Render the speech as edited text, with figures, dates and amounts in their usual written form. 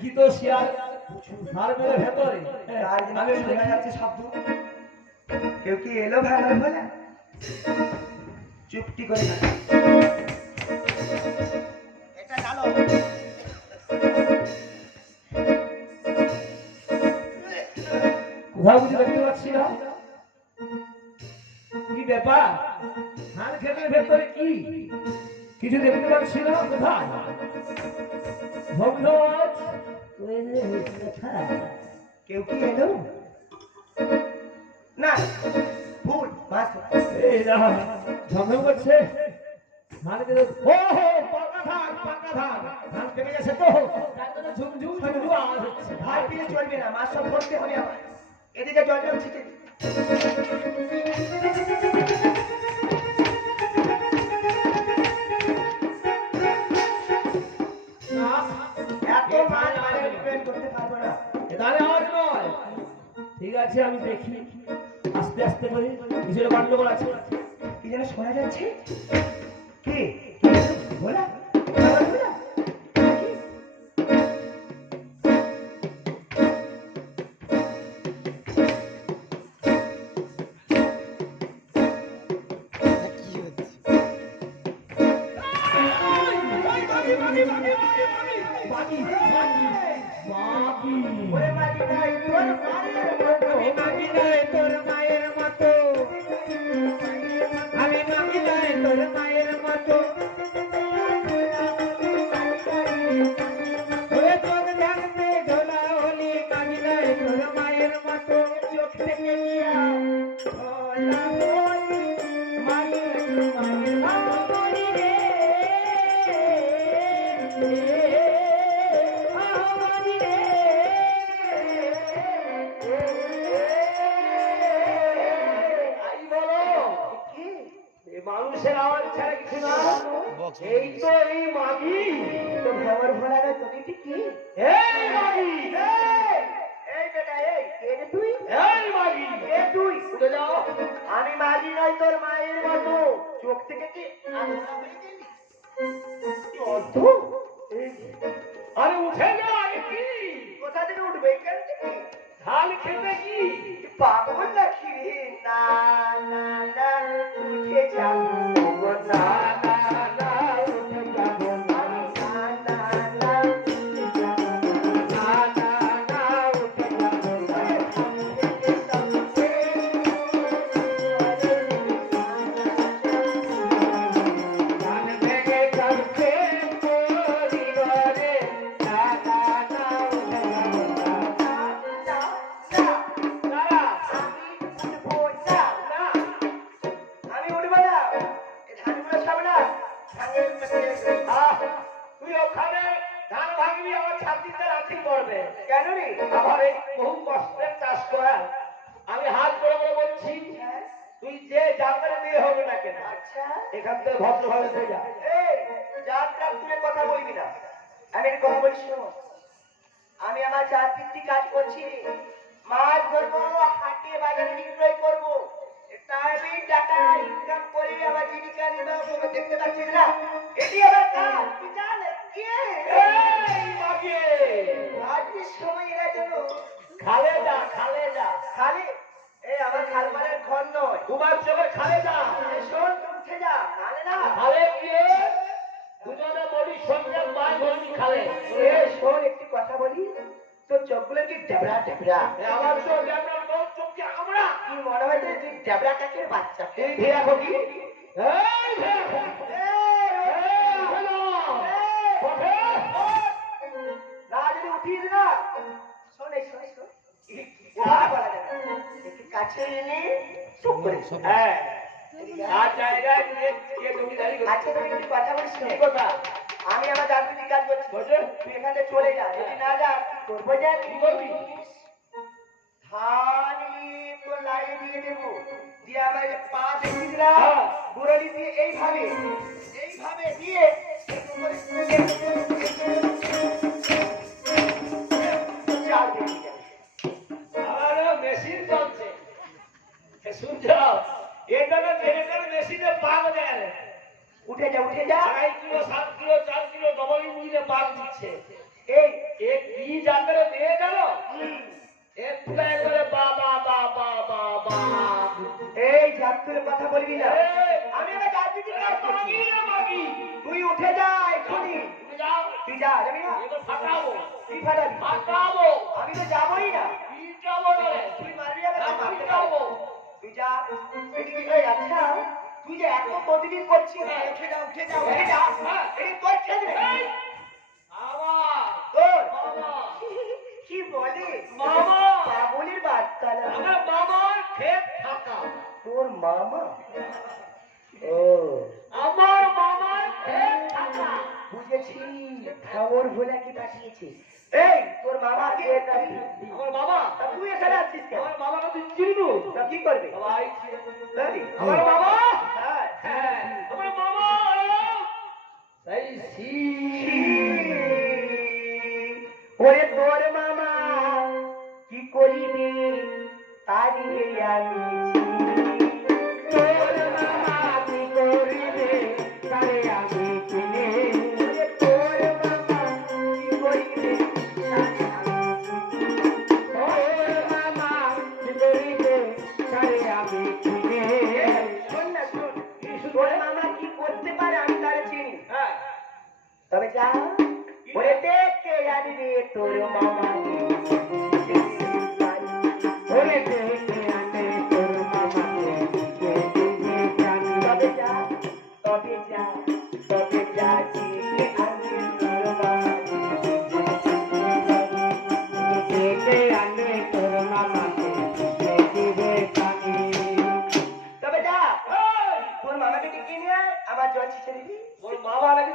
দেখি তো শিয়াল ফার্মের ভেতরে আমি শোনা যাচ্ছে শব্দ। কেউ কি এলো ভালো বলে? চুপটি করে না। এটা জানো কোথাও বুঝে দেখতে পাচ্ছি না কি ব্যাপার ধান ক্ষেতের ভেতরে কি কিছু দেখতে পাচ্ছি না কোথায় ভগ্নজ কেউ কি এলো? না ভুল মাছ। এই না ঝমঝম করছে ধান খেতে ও হো পাকা ধান ধান কেটে গেছে তো তার জন্য ঝুমঝুম ঝুমঝুম আওয়াজ হচ্ছে ভাই পেয়ে চলবে না, মাছ সব ধরতে হবে আমার। এদিকে জল জল ছিটে দিই। না এত মাছ মারে ডিপেন্ড করতে পারবো না। এখানে আওয়াজ নয় ঠিক আছে আমি দেখি আস্তে আস্তে করে কিছু গন্ডগোল আছে কি যেন শোনা যাচ্ছে? কি বলা আবার বলা কি? ওরে মাগি নাই তোর মায়ের মতো। মাগি নাই তোর মায়ের মতো আমি মাগি নাই তোর মায়ের মতো ওরে তোর ঢাকতে ঝোলা হলি মাগি নাই তোর মায়ের মতো চোখ থেকে নিয়া ঝোলা হলি মাগি নাই আমরি রে আমরি রে আই বলো কি? মানুষের আওয়াজ ছাড়া কিছু না এই তো এই মাগি তো ভাবার ভোলা না তুমি ঠিক কি? এই মাগি এই বেটা এই কে রে তুই? এই মাগি কে তুই? উঠে যাও আমি মাগি নই তোর মায়ের মতো। চোখ থেকে কি আঙুলা হয়ে গেলি? কি অর্থ? আরে উঠে যা এ কি কোথা থেকে উঠবে? এখান থেকে? ধান খেতে কি কি পাগল নাকি রে? না না না উঠে যাবো না না না না উঠে যাবো না না না না উঠে যাবো না না না উঠে যাবো না ধান ভেঙে কাটছে পরিবারে না না না উঠে যাবো না দাঁড়া আমি উঠবো না। এই ধানগুলো সব না ধানের তুই ওখানে ধান ভাঙবি আমার ছাত্রীদের রাখি পড়বে কেন রে? আবার এই বহু কষ্টের চাষ করা আমি হাত করে করে বলছি তুই যে জাতের মেয়ে হবে না কেন আচ্ছা এখান থেকে ভদ্রভাবে চলে যা এই যাত্রা তুলে কথা বলবি না। আমি এর কথা বলি শোনো। আমি আমার চাকরির কাজ করছি, মাছ ধরবো, হাটে বাজারে বিক্রয় করবো, আমি টাকা ইনকাম করে আমার জীবিকা নির্বাহ করবো। দেখতে পাচ্ছিস না এটি আমার কাজ। তুই জান কে? এই মাগে আজকে সময় এরা জন্য খালে যা খালি এই আমার খাল মারার ঘর নয়। তোমার চোখে খালে যা এই শোন তুই উঠে যা নালে না। খালে গিয়ে দুজনে বলি সঙ্গে মাছ ধরবি খালে এই শোন একটি কথা বলি, তোর চোখগুলো কি ডেবরা ডেবরা? আমার চোখ আমরা তোর চোখকে আমরা কি মনে হয় যে তুই ডেবরা কাকের বাচ্চা? এই ভেয়া খবি এই ভেয়া না যদি উঠিস না শোন এই শোন শোন বলা যাবে না। একটু কাছে এনে চুপ করে শোন। হ্যাঁ আর জায়গায় গিয়ে জমিদারি আচ্ছা তুমি একটু কথা বলিস না। কথা আমি আমার দাদুর কাজ করছি, তুই এখান থেকে চলে যা। যদি না যা করবো যা কি করবি? ধান তো লাগিয়ে দিয়ে দেবো, দিয়ে আমার যে পা দেখছিস না বুড়ালি দিয়ে এইভাবে দিয়ে চাল দিয়ে যাবে। আমার মেশিন চলছে শুনছ এটা না যেখানে মেশিনে পাক দেয় উঠে যা 2.5 কিলো 7 কিলো 4 কিলো ডবল ইঞ্জিনে পাক দিচ্ছে এই এ কি জাতের মেয়ে জানো? হুম, একটু একবারে বাবা বাবা বাবা। এই জাতুর কথা বলবি না। এই, আমি এবার রাজনীতি কাজ করছি। মাগি রে মাগি। তুই উঠে যা এক্ষুনি। তুমি যাও, তুই যা, যাবি না? এবার ফাটাবো, তুই ফাটাবি। ফাটাবো। আমি তো যাবোই না। কি যাবো রে? তুই মারবি আগে, না, তুই আমি মারতে যাবো। পারবি। তুই যা। এদিকে এই আচ্ছা, তুই যে এত প্রতিদিন করছিস, হ্যাঁ। উঠে যা, উঠে যা, উঠে যা। হ্যাঁ। এই তোর ছেলে। এই, আবার, তোর। বাবা, কি বলে? মামা। পাগলের বাচ্চা না। আমার মামার ক্ষেত থাকা। তোর মামা? ও, আমার মামার ক্ষেত থাকা। বুঝেছি। খবর ভোলা কি পাঠিয়েছে? এই, তোর মামা কে নাকি? আমার মামা, তা তুই এখানে আসছিস কেন? আমার মামাকে তুই চিনবো? তা কি করবে? বাবা, আইছে। জানি। আমার মামা, হ্যাঁ। হ্যাঁ, আমার মামা হলো সেই ছি। ওরে তোর মামা কি করিবে তারি আমি তোর মামা কি করিবে তারে আমি চিনি ওরে তোর মামা কি করিবে তারে আমি চিনি তোর মামা কি করিবে তারে আমি চিনি শোন না শোন তোর মামা কি করতে পারে আমি তারে চিনি হ্যাঁ, তবে যা ওরে দেখে আনবে তোর মামা ওরে দেখে আনবে তোর মামা তবে যা তবে যা তবে যা দেখে আনবে তোর মামা দেখে আনবে তোর মামা দিবে পানি তবে যা এই, তোর মামাকে ডেকে নিয়ে আয়, আমার জল ছিটে দিবি ওর মামা নাকি